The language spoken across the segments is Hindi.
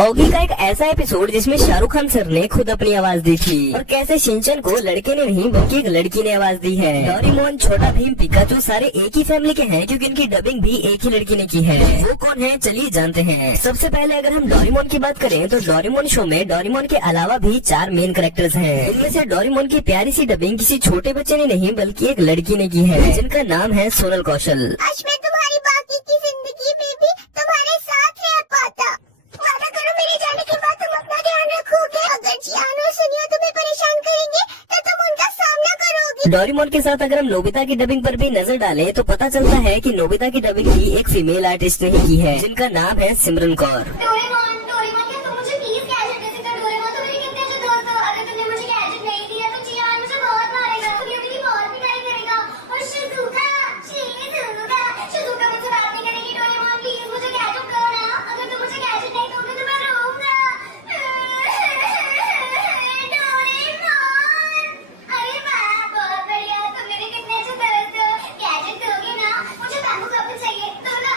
ऑगी का एक ऐसा एपिसोड जिसमें शाहरुख खान सर ने खुद अपनी आवाज दी थी और कैसे शिनचैन को लड़के ने नहीं बल्कि एक लड़की ने आवाज दी है। डोरेमोन, छोटा भीम, पिकाचू सारे एक ही फैमिली के हैं क्योंकि इनकी डबिंग भी एक ही लड़की ने की है। वो कौन है चलिए जानते हैं। सबसे पहले अगर हम डोरेमोन की बात करें तो डोरेमोन शो में डोरेमोन के अलावा भी 4 मेन कैरेक्टर्स हैं। इनमें से डोरेमोन की प्यारी सी डबिंग किसी छोटे बच्चे ने नहीं बल्कि एक लड़की ने की है जिनका नाम है सोनल कौशल। आज मैं तुम्हारी बाकी की जिंदगी में भी तुम्हारे साथ रह पाता। वादा करो मेरे जाने के बाद तुम अपना ध्यान रखोगे। अगर जियान और सुनियो तुम्हें परेशान करेंगे तो तुम उनका सामना करोगे। डोरेमोन के साथ अगर हम नोबिता की डबिंग पर भी नजर डालें तो पता चलता है कि नोबिता की डबिंग भी एक फीमेल आर्टिस्ट ने ही की है जिनका नाम है सिमरन कौर। डोरेमोन, डोरेमोन क्या तुम मुझे प्लीज गैजेट दे सकते हो? डोरेमोन तुम मेरे कितने अच्छे दोस्त हो। अगर तुमने मुझे गैजेट नहीं दिया तो जियान मुझे बहुत मारेगा। तो ये मेरी बहुत पिटाई करेगा। और शिजुका, शिजुका, शिजुका मुझसे बात नहीं करेगी। डोरेमोन प्लीज मुझे गैजेट दो ना। अगर तुम मुझे गैजेट नहीं दोगे तो मैं रोऊंगा। डोरेमोन, अरे वाह बहुत बढ़िया, तुम मेरे कितने अच्छे दोस्त हो। गैजेट दोगे ना? मुझे बैम्बू कपल चाहिए। दो ना,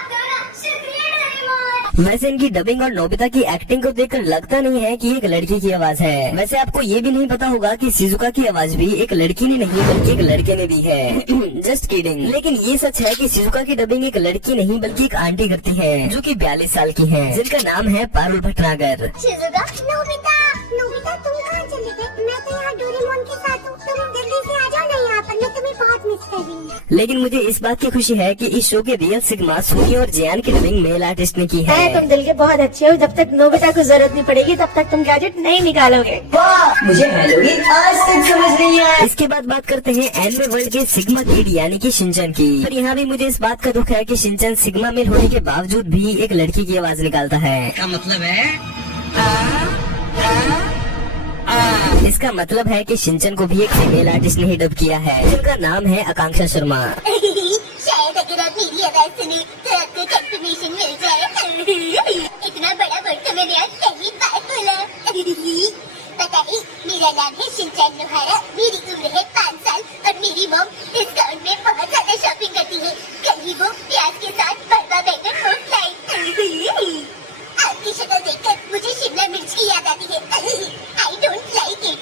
शुक्रिया डोरेमोन। वैसे इनकी डबिंग और नोबिता की एक्टिंग को देखकर लगता नहीं है कि एक लड़की की आवाज है। वैसे आपको ये भी नहीं पता होगा कि शिजुका की आवाज भी एक लड़की ने नहीं बल्कि एक लड़के ने दी है। Just kidding. लेकिन ये सच है कि शिजुका की डबिंग एक लड़की नहीं बल्कि एक आंटी करती है जो कि 42 साल की है जिनका नाम है Parul Bhatnagar. Shizuka, Nobita, Nobita तुम कहाँ चले गए? मैं तो यहाँ डोरेमोन के साथ हूँ। तुम जल्दी से आ जाओ ना यहाँ पर, मैं तुम्हें बहुत मिस कर रही हूँ। लेकिन मुझे इस बात की खुशी है कि इस शो के रियल सिग्मा सोनी और जियान की डबिंग मेल आर्टिस्ट ने की है। तुम दिल के बहुत अच्छे हो। जब तक नोबिता को जरूरत नहीं पड़ेगी तब तक तुम गैजेट नहीं निकालोगे। मुझे हेलोवीन आज तक समझ नहीं आया। इसके बाद बात करते हैं एनिमे वर्ल्ड के सिग्मा किड यानी कि शिनचैन की। पर यहाँ भी मुझे इस बात का दुख है कि शिनचैन सिग्मा मेल होने के बावजूद भी एक लड़की की आवाज निकालता है। इसका मतलब है कि शिनचैन को भी एक फीमेल आर्टिस्ट ने ही डब किया है जिनका नाम है आकांक्षा शर्मा। शायद अगर आप मेरी आवाज सुने तो आपको कंफर्मेशन मिल जाए। इतना बड़ा वर्ड तो मैंने आज पहली बार बोला। पता है, मेरा नाम है शिनचैन नोहारा। मेरी उम्र है 5 साल और मेरी मॉम डिस्काउंट में बहुत ज्यादा शॉपिंग करती है। कल ही वो प्याज के साथ भरवा बैगन मुफ्त लाई। आपकी शक्ल देखकर मुझे शिमला मिर्च की याद आती है। I don't like it.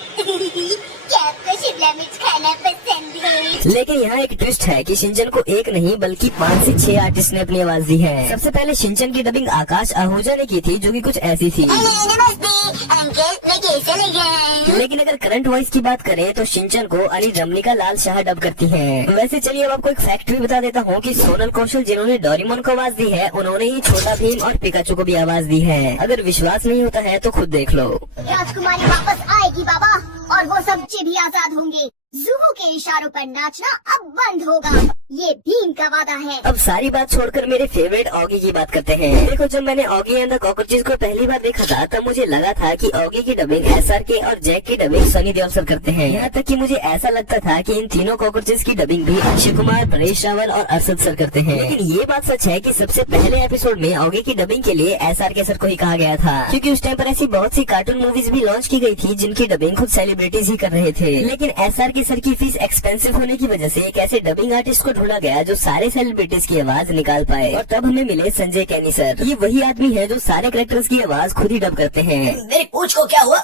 क्या आपको शिमला मिर्च खाना पसंद है? लेकिन यहाँ एक ट्विस्ट है कि शिनचैन को एक नहीं बल्कि 5 से 6 आर्टिस्ट ने अपनी आवाज दी है। सबसे पहले शिनचैन की डबिंग आकाश आहूजा ने की थी जो कि कुछ ऐसी थी। नमस्ते अंकल, मैं कैसे लगा? लेकिन अगर करंट वॉइस की बात करें तो शिनचैन को अली रमनिका लाल शाह डब करती हैं। वैसे चलिए अब आपको एक फैक्ट भी बता देता हूँ कि सोनल कौशल जिन्होंने डोरेमोन को आवाज दी है उन्होंने ही छोटा भीम और पिकाचू को भी आवाज दी है। अगर विश्वास नहीं होता है तो खुद देख लो। राजकुमारी वापस आएगी बाबा, और वो सब बच्चे भी आजाद होंगे। जुहू के इशारों पर नाचना अब बंद होगा, ये भीम का वादा है। अब सारी बात छोड़कर मेरे फेवरेट ऑगी की बात करते हैं। देखो, जब मैंने ऑगी एंड द कॉकरोचेस को पहली बार देखा था तब मुझे लगा था कि ऑगी की डबिंग SRK और जैक की डबिंग सनी देओल सर करते हैं। यहाँ तक कि मुझे ऐसा लगता था कि इन तीनों कॉकरोचेस की डबिंग भी अक्षय कुमार, परेश रावल और अरशद सर करते हैं। लेकिन ये बात सच है कि सबसे पहले एपिसोड में ऑगी की डबिंग के लिए SRK सर को ही कहा गया था क्योंकि उस टाइम पर ऐसी बहुत सी कार्टून मूवीज भी लॉन्च की गई थी जिनकी डबिंग खुद सेलिब्रिटीज ही कर रहे थे। लेकिन SRK सर की फीस एक्सपेंसिव होने की वजह से एक ऐसे डबिंग आर्टिस्ट को ढूंढा गया जो सारे सेलिब्रिटीज की आवाज निकाल पाए और तब हमें मिले संजय कैनी सर। ये वही आदमी है जो सारे कैरेक्टर्स की आवाज खुद ही डब करते हैं। मेरी पूंछ को क्या हुआ?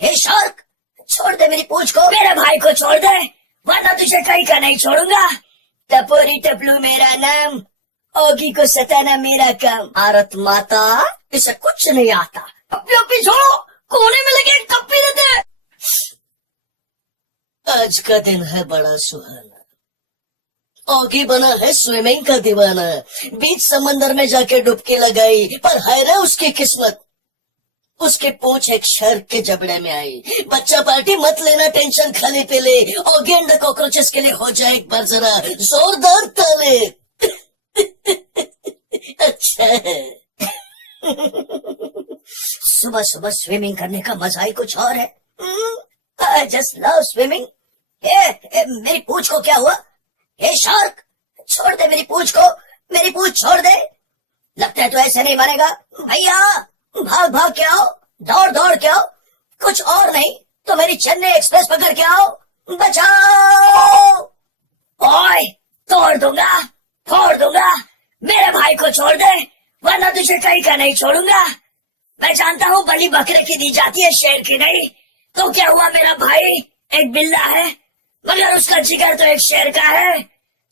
हे शार्क, छोड़ दे मेरी पूंछ को। मेरे भाई को छोड़ दे वरना तुझे कहीं का नहीं छोड़ूंगा। टपोरी टपलू मेरा नाम, ओगी को सताना मेरा काम। आरत माता, इसे कुछ नहीं आता। अपनी छोड़ो, कोने में लगे कप्पी देते। आज का दिन है बड़ा सुहाना। ओगी बना है स्विमिंग का दीवाना। बीच समंदर में जाके डुबकी लगाई पर है रे उसकी किस्मत, उसके पूंछ एक शार्क के जबड़े में आई। बच्चा पार्टी मत लेना टेंशन, खाली पे ले। ओगी एंड द कॉकरोचेस के लिए हो जाए एक बार जरा जोरदार ताले। अच्छा है। सुबह सुबह स्विमिंग करने का मजा ही कुछ और है। I just love swimming. मेरी पूंछ को क्या हुआ? हे शार्क, छोड़ दे मेरी पूंछ को। मेरी पूंछ छोड़ दे। लगता है तो ऐसे नहीं मानेगा। भैया भाग भाग के आओ, दौड़ दौड़ के आओ। कुछ और नहीं तो मेरी चेन्नई एक्सप्रेस पकड़ के आओ। बचाओ। ओए, तोड़ दूंगा, फोड़ दूंगा। मेरे भाई को छोड़ दे वरना तुझे कहीं का नहीं छोड़ूंगा। मैं जानता हूँ बलि बकरे की दी जाती है, शेर की नहीं। तो क्या हुआ, मेरा भाई एक बिल्ला है मगर उसका जिगर तो एक शेर का है।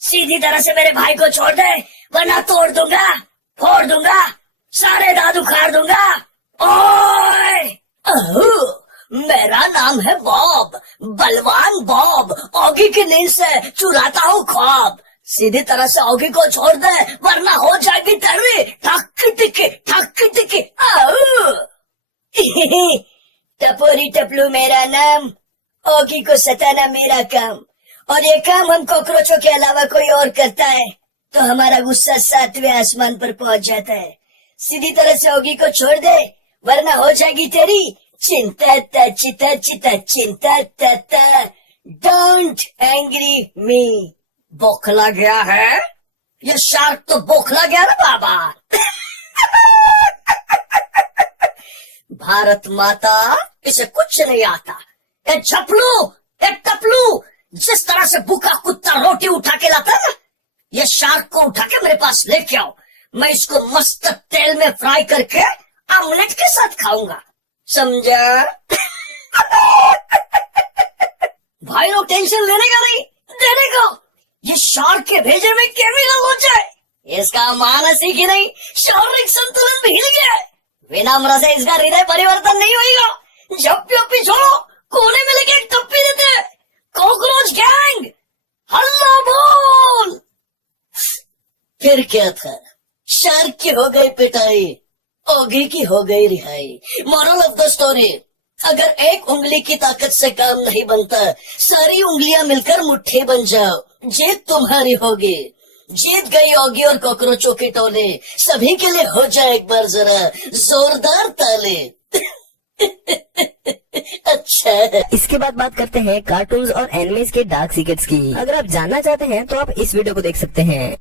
सीधी तरह से मेरे भाई को छोड़ दे वरना तोड़ दूंगा, फोड़ दूंगा, सारे दांत उखाड़ दूंगा। ओए मेरा नाम है बॉब, बलवान बॉब। ऑगी की नींद से चुराता हूँ ख्वाब। सीधी तरह से ऑगी को छोड़ दे वरना हो जाएगी तेरी ठक टिकी ठक टिकी। टपोरी टपलू मेरा नाम, ऑगी को सताना मेरा काम। और ये काम हम कॉकरोचों के अलावा कोई और करता है तो हमारा गुस्सा 7वें आसमान पर पहुंच जाता है। सीधी तरह से ऑगी को छोड़ दे वरना हो जाएगी तेरी चिंता चिता चिता चिंता ता। डोंट एंग्री मी। बौखला गया है ये शार्क, तो बौखला गया ना बाबा। भारत माता इसे कुछ नहीं आता। एक झपलू एक टपलू, जिस तरह से भूखा कुत्ता रोटी उठा के लाता है ना, ये शार्क को उठा के मेरे पास लेके आओ। मैं इसको मस्त तेल में फ्राई करके ऑमलेट के साथ खाऊंगा, समझा? भाई लोग टेंशन लेने का नहीं, देने का। ये शार्क के भेजे में केमिकल हो जाए, इसका मानस ही की नहीं, शारीरिक संतुलन भी हिल गया है। विनम्र से इसका हृदय परिवर्तन नहीं होगा। झप्पी छोड़ो, कोने में लेके एक टप्पी देते हैं। कॉकरोच गैंग हल्ला बोल। फिर क्या था, शार्क की हो गई पिटाई, ऑगी की हो गई रिहाई। मॉरल ऑफ द स्टोरी, अगर एक उंगली की ताकत से काम नहीं बनता, सारी उंगलियां मिलकर मुट्ठी बन जाओ, जीत तुम्हारी होगी। जीत गई ऑगी और कॉकरोचों के टोले, सभी के लिए हो जाए एक बार जरा जोरदार ताले। अच्छा, इसके बाद बात करते हैं कार्टून्स और एनिमेस के डार्क सीक्रेट्स की। अगर आप जानना चाहते हैं तो आप इस वीडियो को देख सकते हैं।